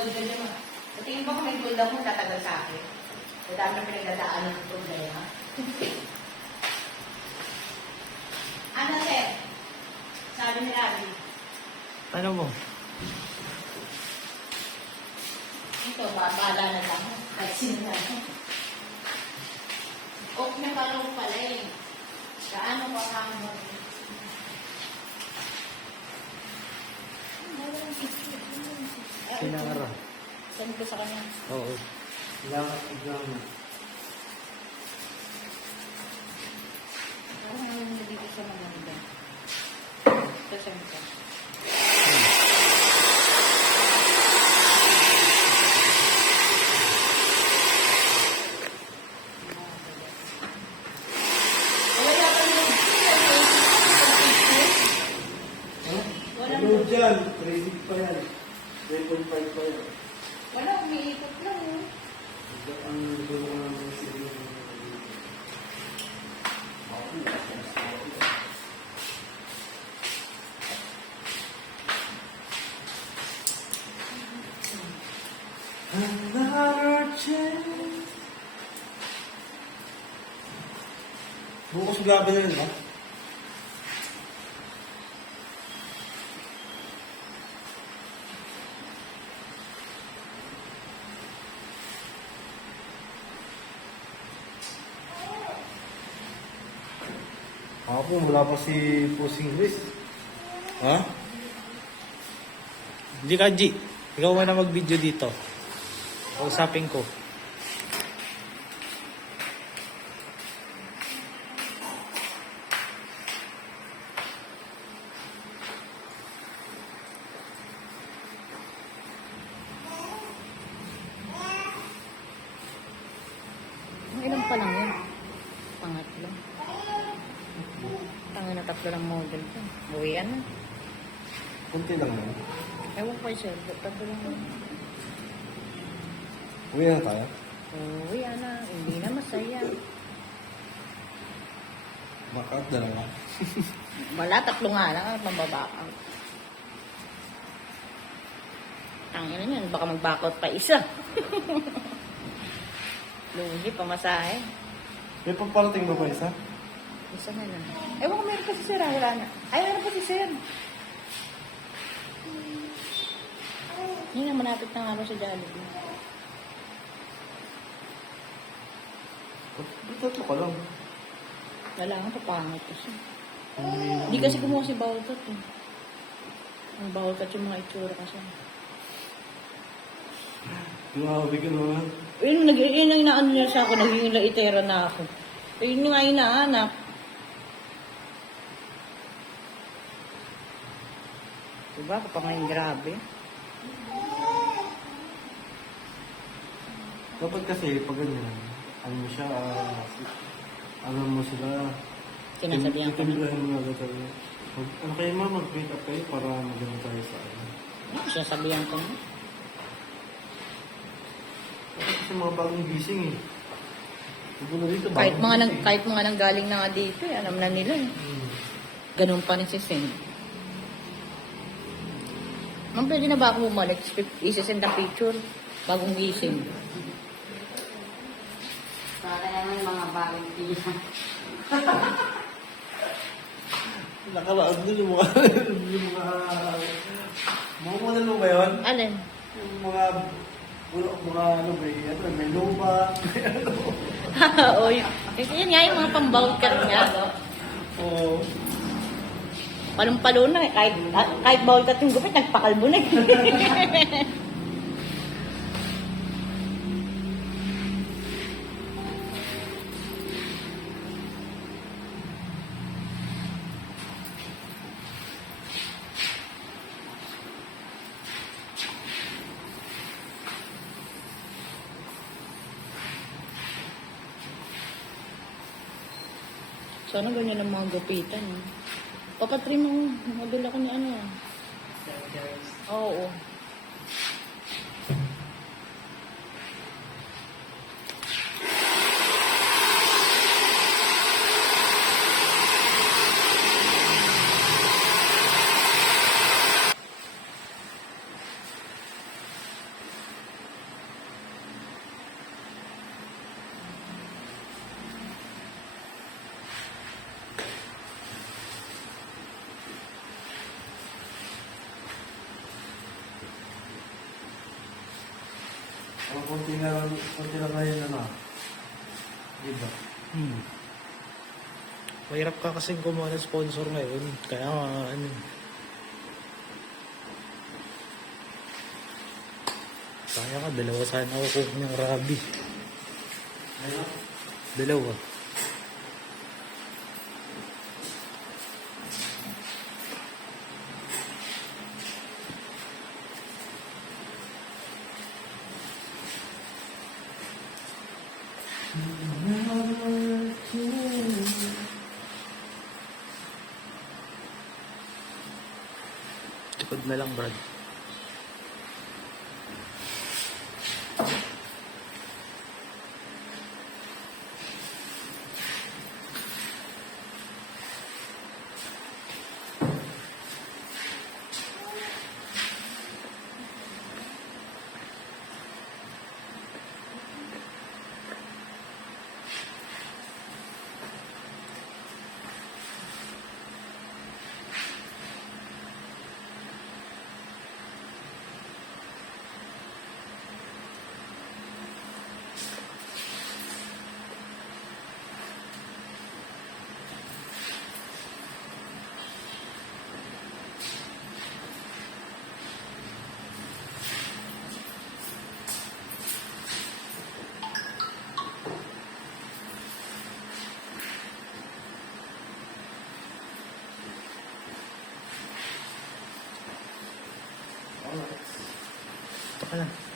gold ka dyan. Sa tingin ko kung may gold ako, tatagal sa akin. Sa dami na pinagdadaan ng problema. Ano, sir? Sabi ni Abby. Ano mo? Ito, babala na lang. Kahit sino na lang. Oak na parang pala eh. Gaano pa kang mo? Sinangara. Saan ko sa kanya? Oo. Ilang. Parang naman na dito sa maganda. Ito saan ko? Ano dyan? Crazy pa yan. 3.5 pa yan. Wala, umiikot lang eh. Ang gulo ko naman sila. Another chance. Bukas laban na yun, ha? Ako, wala pa si Pusing Luis. Ha? Hindi ka, G. Ikaw na mag-video dito. Kausapin ko. Ilan pa lang yun? Pangatlo. Tangin na tatlo ng model ko. Buwian na. Kunti lang yun. Ewan ko sir, tatlo lang yun. Uwi na tayo. Buwian na. Hindi na masaya. Bakat dalawa. Wala, tatlo nga lang. Pambabaka. Tangin na yun. Baka mag-backout pa isa. Lugi, pamasahe. May paparating ba pa isa? Isa na lang. Ewan ko meron pa si Sir. Wala na. Ay, meron pa si Sir. Yun ang malapit na nga ako sa Jollibee. Tatlo ka lang. Wala nga, papangit kasi. Hindi kasi kumuha si Bawaltot eh. Ang Bawaltot yung mga itsura kasi. Grabe ka naman. Yun ang inaano niya sa ako, naging laitera na ako. Yun nga inaanap. Diba? Kapag ngayon grabe. Dapat kasi pag ganyan, ano mo siya, alam mo sila. Sinasabihan ko na. Timplahin mo agad tayo. Ano kayo ma, mag-meet up kayo para magano tayo sa ano. Sinasabihan ko na. Kasi mga bagong gising eh. Huwag na dito, Kahit mga nanggaling na nga dito eh, alam na nila eh. Ganun pa rin si Sen. Ma'am, pwede na ba ako bumalik? Isisend ang picture. Bagong gising. Para naman mga bagong gising. Nakalaad doon yung mga... Mga mo ba yun? Alin? Yung mga ano ba yun? May lupa. Oo. Kasi yun nga yung mga pambawkat nga. Oo. Palong-palo na eh. Kahit bawalkat yung gupit, nagpakalbo na. Sana ganyan ang mga gupitan. Eh. Papatrim mo. Model ako ni ano. Oo. konti lang ngayon na. Diba? Mahirap ka kasing kumuha ng sponsor ngayon. Kaya ano. Sayang ka, dalawa sana ako kung ng Rabi. Ayun. Dalawa. Tikod na lang, Brad. Ito ka na.